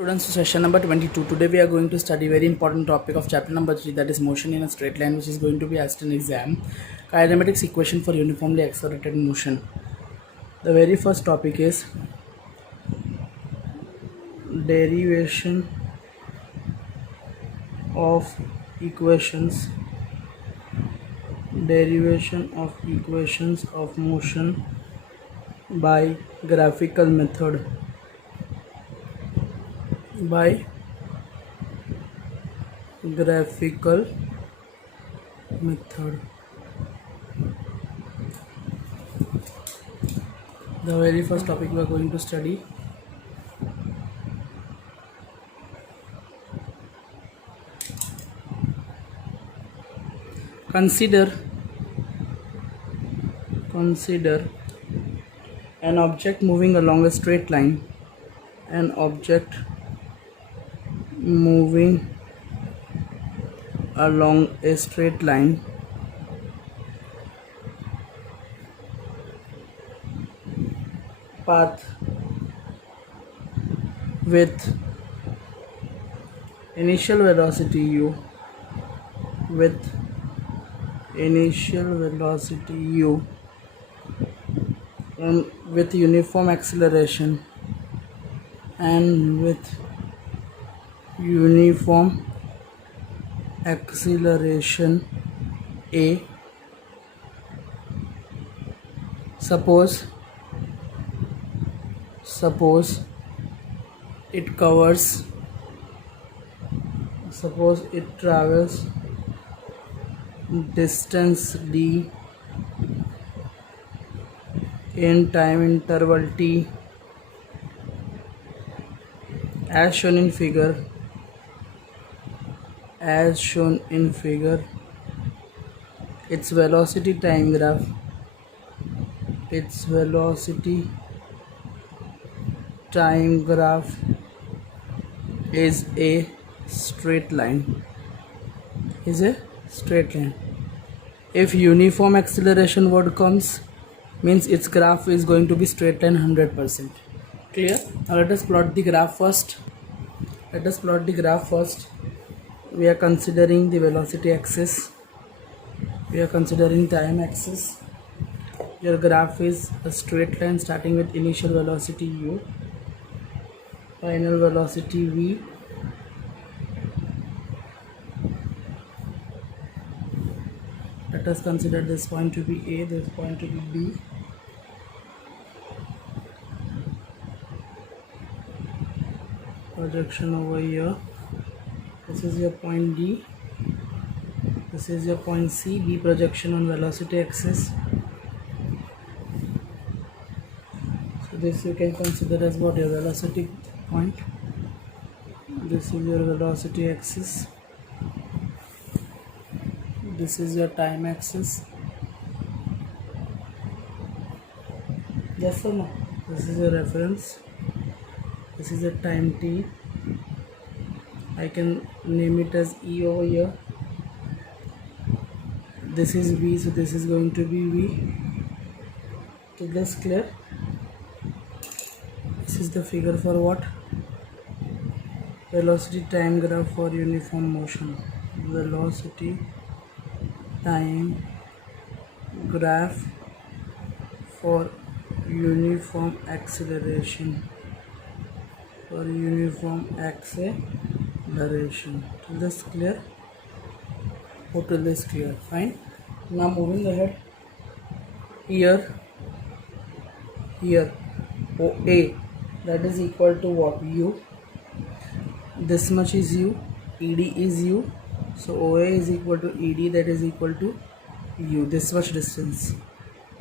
Students, to session number 22. Today we are going to study very important topic of chapter number 3, that is motion in a straight line, which is going to be asked in exam. Kinematics equation for uniformly accelerated motion. The very first topic is derivation of equations of motion by graphical method. The very first topic we are going to study consider an object moving along a straight line. Path with initial velocity u and with uniform acceleration a. Suppose it travels distance d in time interval t as shown in figure. Its velocity time graph is a straight line. If uniform acceleration word comes, means its graph is going to be straight line 100%. Clear? Now let us plot the graph first. We are considering the velocity axis. We are considering time axis. Your graph is a straight line starting with initial velocity u, final velocity v, let us consider this point to be A, this point to be B. Projection over here. This is your point D. This is your point C. B projection on velocity axis. So this you can consider as what, your velocity point. This is your velocity axis. This is your time axis. Yes or no? This is your reference. This is a time t. I can name it as E over here. This is V, so this is going to be V. So this clear? This is the figure for what? Velocity time graph for uniform motion. Velocity time graph for uniform acceleration. Till this clear? Hope till this clear. Fine. Now moving ahead. Here OA, that is equal to what? U. This much is U. ED is U. So OA is equal to ED, that is equal to U. This much distance.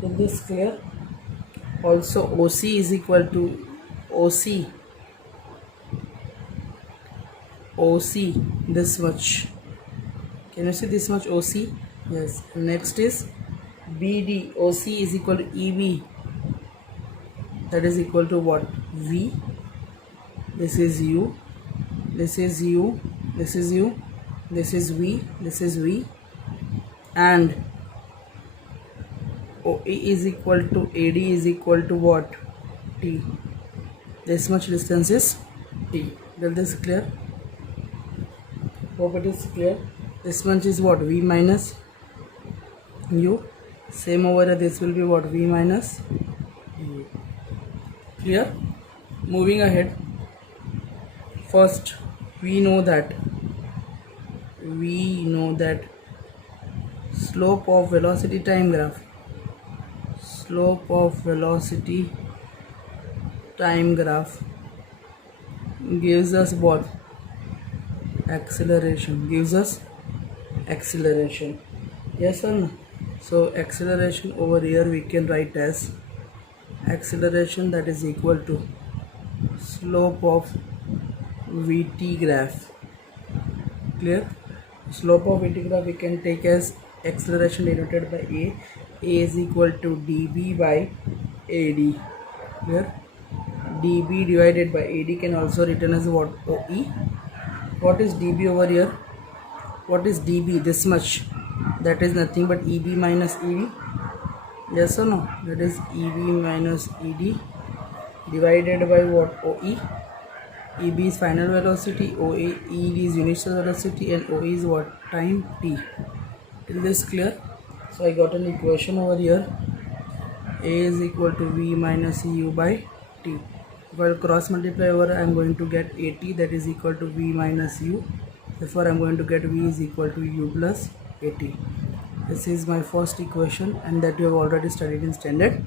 Is this clear? Also OC is equal to OC, this much. Can you see this much OC? Yes. Next is BD. OC is equal to EB, that is equal to what? V. This is U. This is U. This is U. This is V. This is V. And OE is equal to AD is equal to what? T. This much distance is t. Is this clear? Hope it is clear. This much is what? V minus u. Same over here, this will be what? V minus u. Clear? Moving ahead. First, we know that slope of velocity time graph gives us what? Gives us acceleration. Yes or no? So acceleration over here we can write as acceleration, that is equal to slope of Vt graph. Clear? Slope of Vt graph we can take as acceleration denoted by A. A is equal to dB by AD. Clear? dB divided by AD can also written as what? OE. What is dB over here? What is dB? This much. That is nothing but EB minus ED. Yes or no? That is EB minus ED divided by what? OE. EB is final velocity, ED is initial velocity, and OE is what? Time t. Is this clear? So I got an equation over here. A is equal to V minus U by t. If I cross multiply over, I am going to get AT, that is equal to V minus U. Therefore I am going to get V is equal to U plus AT. This is my first equation, and that you have already studied in standard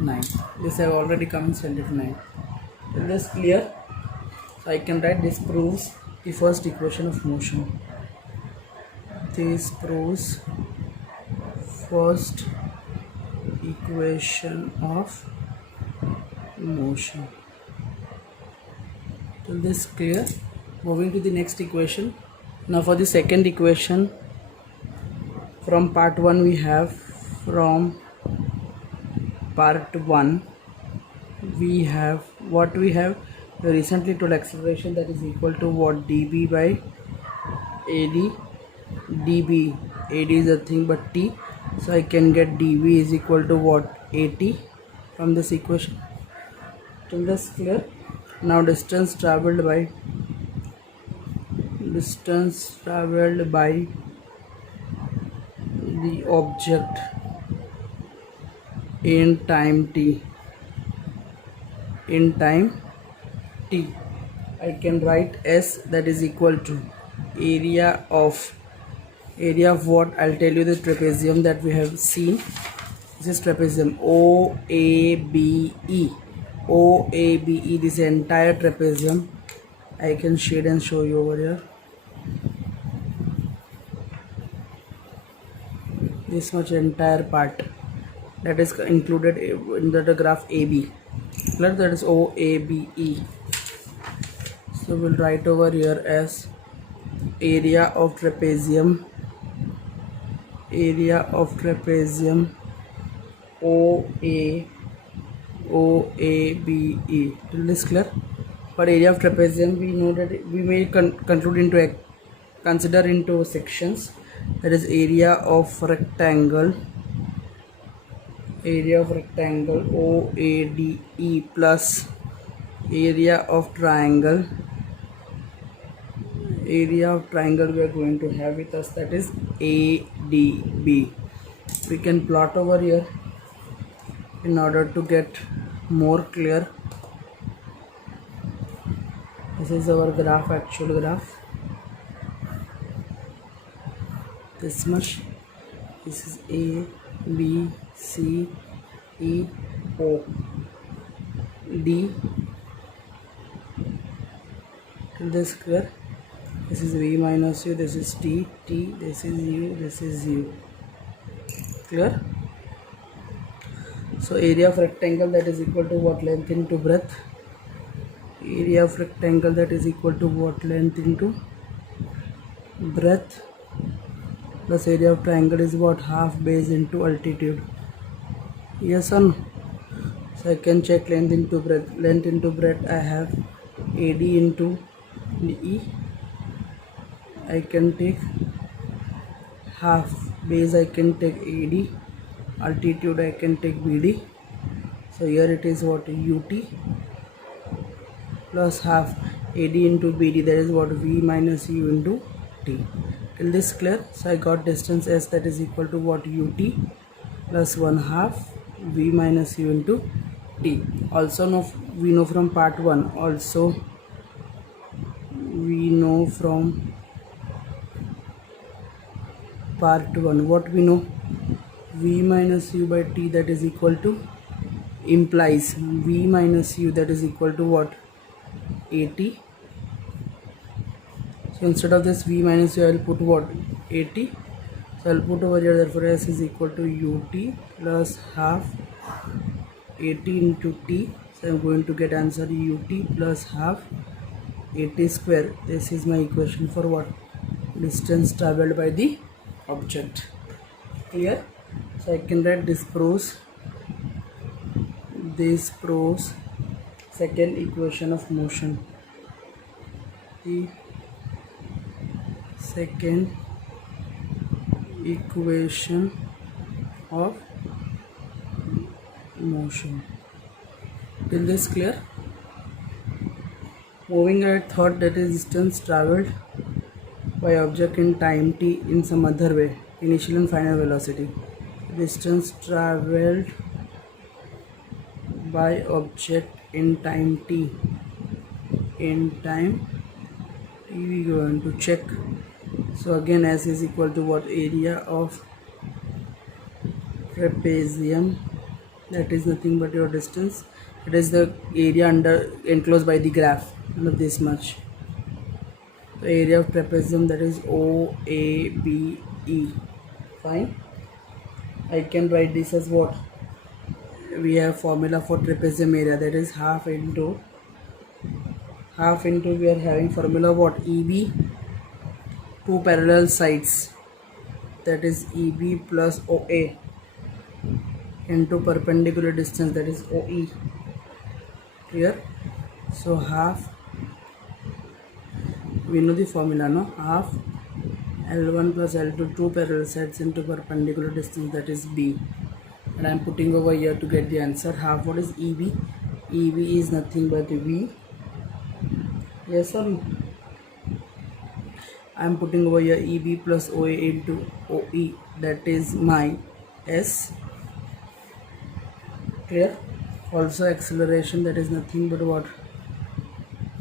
9. This have already come in standard 9. Is this clear? So I can write this proves the first equation of motion. This proves first equation of motion. Is this clear? Moving to the next equation. Now for the second equation, from part 1 we have, from part 1 we have what we have? The recently told acceleration, that is equal to what? dB by AD. dB, AD is nothing but t. So I can get dB is equal to what? AT from this equation. Till this clear? Now distance traveled by the object in time t. I can write S, that is equal to area of what? I'll tell you the trapezium that we have seen. This is trapezium OABE. This entire trapezium. I can shade and show you over here. This much entire part that is included in the graph AB. That is OABE. So we'll write over here as area of trapezium OABE. Till this clear? For area of trapezium, we know that we may consider into sections. That is area of rectangle OADE plus area of triangle we are going to have with us, that is ADB. We can plot over here in order to get more clear. This is our graph, actual graph. This much. This is A, B, C, E, O, D. Till this clear? This is V minus U, this is T, this is U, this is U. Clear? So area of rectangle, that is equal to what? Length into breadth. Area of rectangle, that is equal to what? Length into breadth, plus area of triangle is what? Half base into altitude. Yes or no? So I can check length into breadth. Length into breadth, I have AD into DE. I can take half base, I can take AD, altitude I can take BD. So here it is what? UT plus half. AD into BD, that is what V minus U into T. Till this clear? So I got distance S, that is equal to what, UT plus 1/2 V minus U into T. Also we know from part 1, also we know from part 1 what we know, V minus U by T, that is equal to, implies V minus U, that is equal to what, AT. So instead of this V minus U, I will put what, AT. So I will put over here, therefore S is equal to UT plus half AT into T. So I am going to get answer UT plus half AT square. This is my equation for what, distance traveled by the object. Clear? So I can write this proves second equation of motion. The second equation of motion. Till this clear? Moving ahead, third, that is distance traveled by object in time t in some other way, initial and final velocity. Distance traveled by object in time t, we are going to check. So again, S is equal to what, area of trapezium, that is nothing but your distance, it is the area enclosed by the graph, this much. The area of trapezium, that is OABE. Fine. I can write this as what, we have formula for trapezium area, that is half into we are having formula what, EB, two parallel sides, that is EB plus OA into perpendicular distance, that is OE. Clear? So half, we know the formula, no? Half L1 plus L2, two parallel sides into perpendicular distance, that is B. And I am putting over here to get the answer. Half, what is EB? EB is nothing but V. Yes or no? I am putting over here EB plus OA into OE, that is my S. Clear? Also acceleration, that is nothing but what?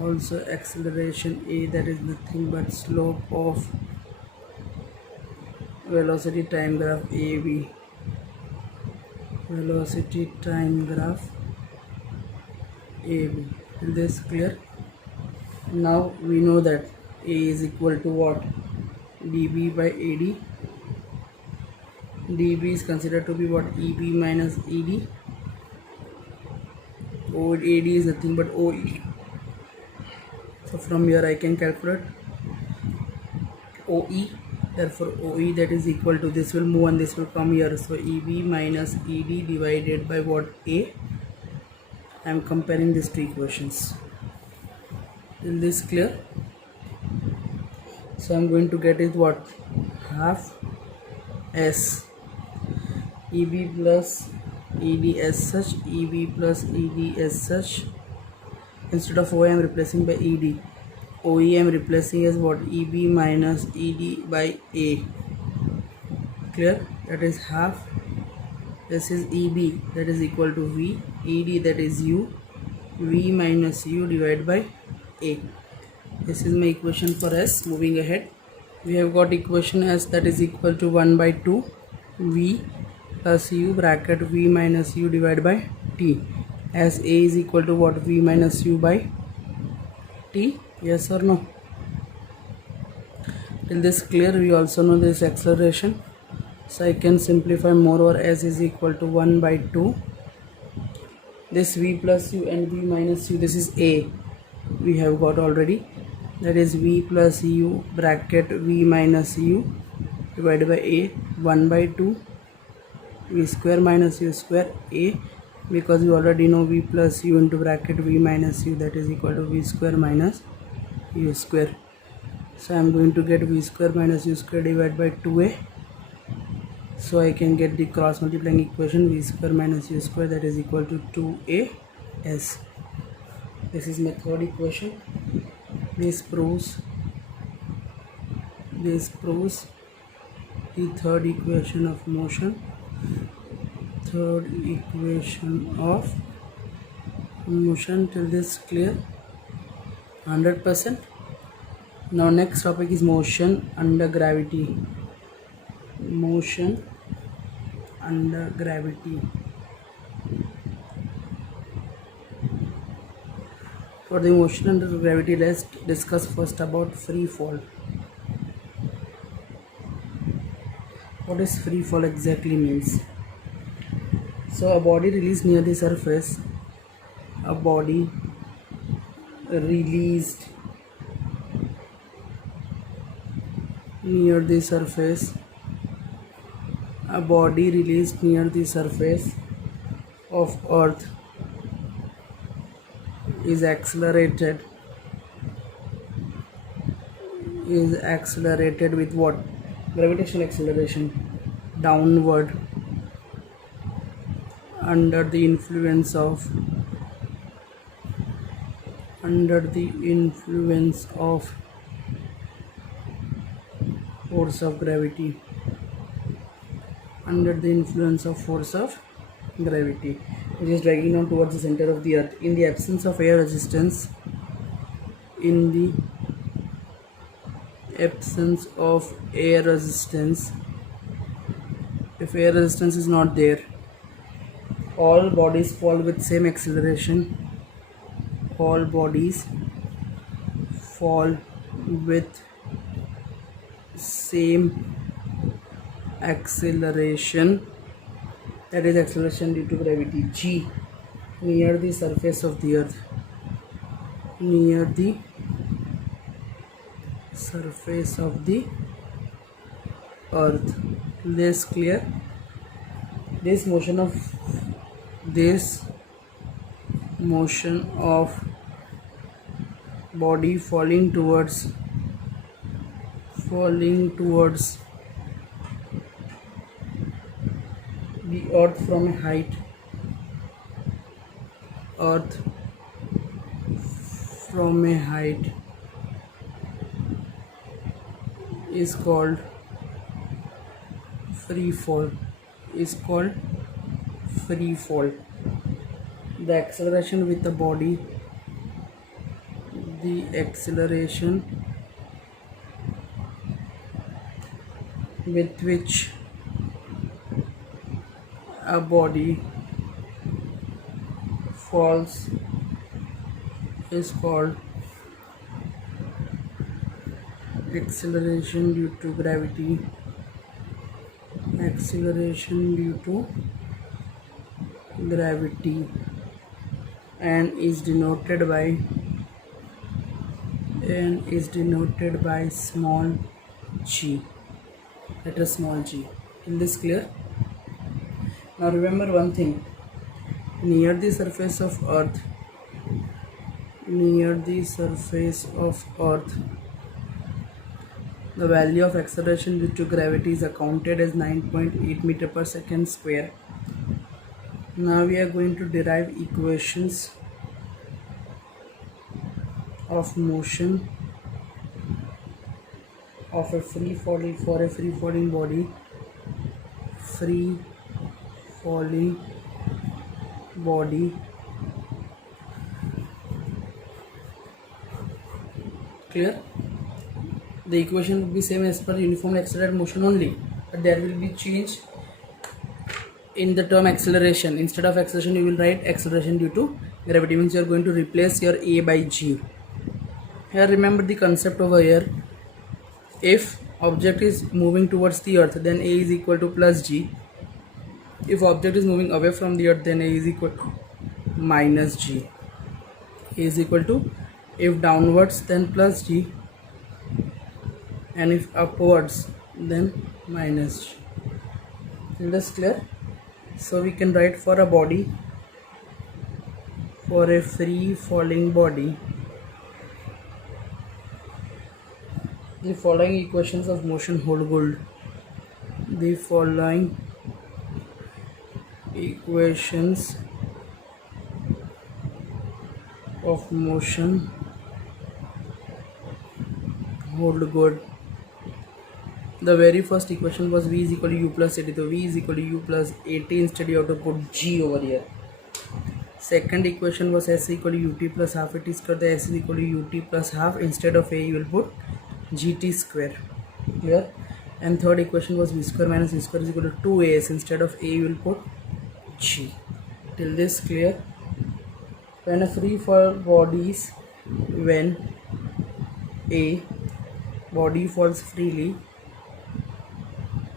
Also acceleration A, that is nothing but slope of velocity time graph AB. Velocity time graph AB. Is this clear? Now we know that A is equal to what? dB by AD. dB is considered to be what? EB minus ED. AD is nothing but OE. So from here I can calculate OE. Therefore OE, that is equal to, this will move and this will come here. So EB minus ED divided by what? A. I am comparing these two equations. Is this clear? So I am going to get is what? Half S EB plus ED as such, EB plus ED as such. Instead of OA I am replacing by ED. OE I am replacing as what? EB minus ED by A. Clear? That is half. This is EB, that is equal to V. ED, that is U. V minus U divided by A. This is my equation for S. Moving ahead, we have got equation S, that is equal to 1 by 2 V plus U bracket V minus U divided by T, as A is equal to what? V minus U by T. Yes or no? Till this clear? We also know this acceleration, so I can simplify more over. S is equal to 1 by 2 this V plus U and V minus U, this is A, we have got already, that is V plus U bracket V minus U divided by A, 1 by 2 V square minus U square A, because we already know V plus U into bracket V minus U, that is equal to V square minus U square. So I am going to get V square minus U square divided by 2A. So I can get the cross multiplying equation, V square minus U square, that is equal to 2AS. This is my third equation. This proves the third equation of motion. Third equation of motion. Till this clear? 100%. Now next topic is motion under gravity. Motion under gravity. For the motion under gravity, let's discuss first about free fall. What does free fall exactly means? So a body released near the surface, a body released near the surface, a body released near the surface of earth is accelerated with what? Gravitational acceleration downward under the influence of force of gravity. Under the influence of force of gravity, which is dragging down towards the center of the earth. In the absence of air resistance, if air resistance is not there, all bodies fall with same acceleration. All bodies fall with same acceleration, that is acceleration due to gravity, g, near the surface of the earth. Near the surface of the earth. This clear? This motion of body falling towards the earth from a height, is called free fall. The acceleration with the body, the acceleration with which a body falls is called acceleration due to gravity. And is denoted by small g, letter small g. Is this clear? Now remember one thing, near the surface of earth, the value of acceleration due to gravity is accounted as 9.8 meter per second square. Now we are going to derive equations of motion of a free falling body. Clear? The equation will be same as per uniform accelerated motion only, but there will be change in the term acceleration. Instead of acceleration you will write acceleration due to gravity, means you are going to replace your a by g. Here remember the concept over here. If object is moving towards the earth, then a is equal to plus g. If object is moving away from the earth, then a is equal to minus g. A is equal to, if downwards, then plus g, and if upwards, then minus g. Is this clear? So we can write for a body, for a free falling body, the following equations of motion hold good. The following equations of motion hold good. The very first equation was v is equal to u plus 80. So v is equal to u plus 80. Instead you have to put g over here. Second equation was s equal to ut plus half at square. The s is equal to ut plus half. Instead of a you will put gt square here. And third equation was v square minus v square is equal to 2as. Instead of a you will put g. Till this clear? When a free fall bodies, when a body falls freely,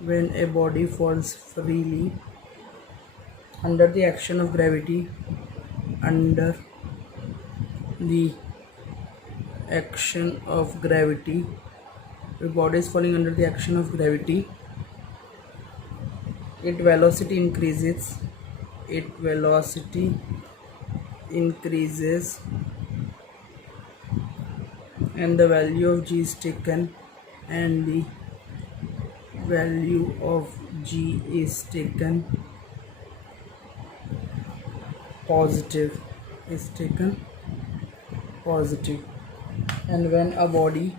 when a body falls freely under the action of gravity, under the action of gravity, the body is falling under the action of gravity, its velocity increases, its velocity increases, and the value of g is taken, and the value of g is taken positive, is taken positive. And when a body,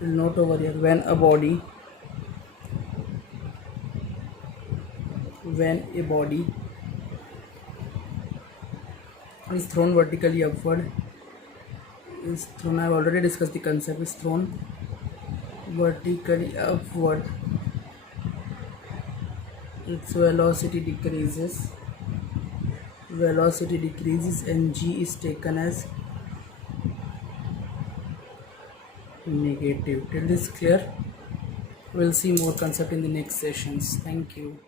will note over here, when a body is thrown vertically upward, is thrown, I have already discussed the concept, is thrown vertically upward, its velocity decreases, and g is taken as negative. Till this clear? We'll see more concept in the next sessions. Thank you.